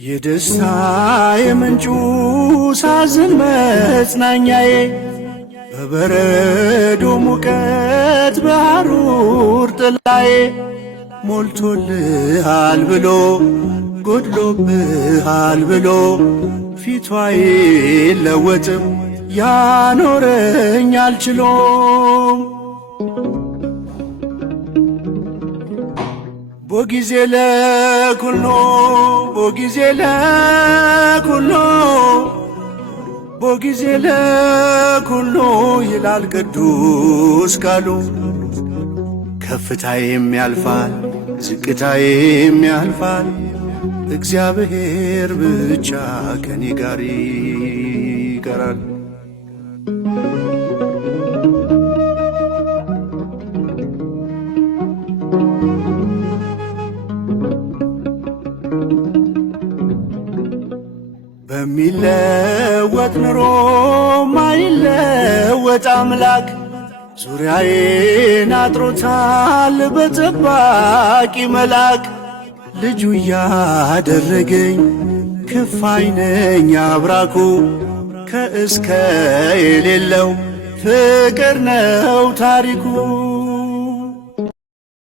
የደስታ የምንጩ ሳዝን መጽናኛዬ በበረዶ ሙቀት በሐሩር ጥላዬ ሞልቶልሃል ብሎ ጎድሎብሃል ብሎ ፊቷ አይለወጥም ያኖረኝ አልችሎም። ቦጊዜ ለኩሎ ቦጊዜ ለኩሎ ቦጊዜ ለኩሎ ይላል ቅዱስ ቃሉ። ከፍታዬም ያልፋል ዝቅታዬም ያልፋል እግዚአብሔር ብቻ ከኔ ጋር ይቀራል። በሚለወጥ ኑሮ ማይለወጥ አምላክ ዙሪያዬን አጥሮታል በጠባቂ መልአክ። ልጁ ያደረገኝ ክፋይ ነኝ አብራኩ ከእስከ የሌለው ፍቅር ነው ታሪኩ።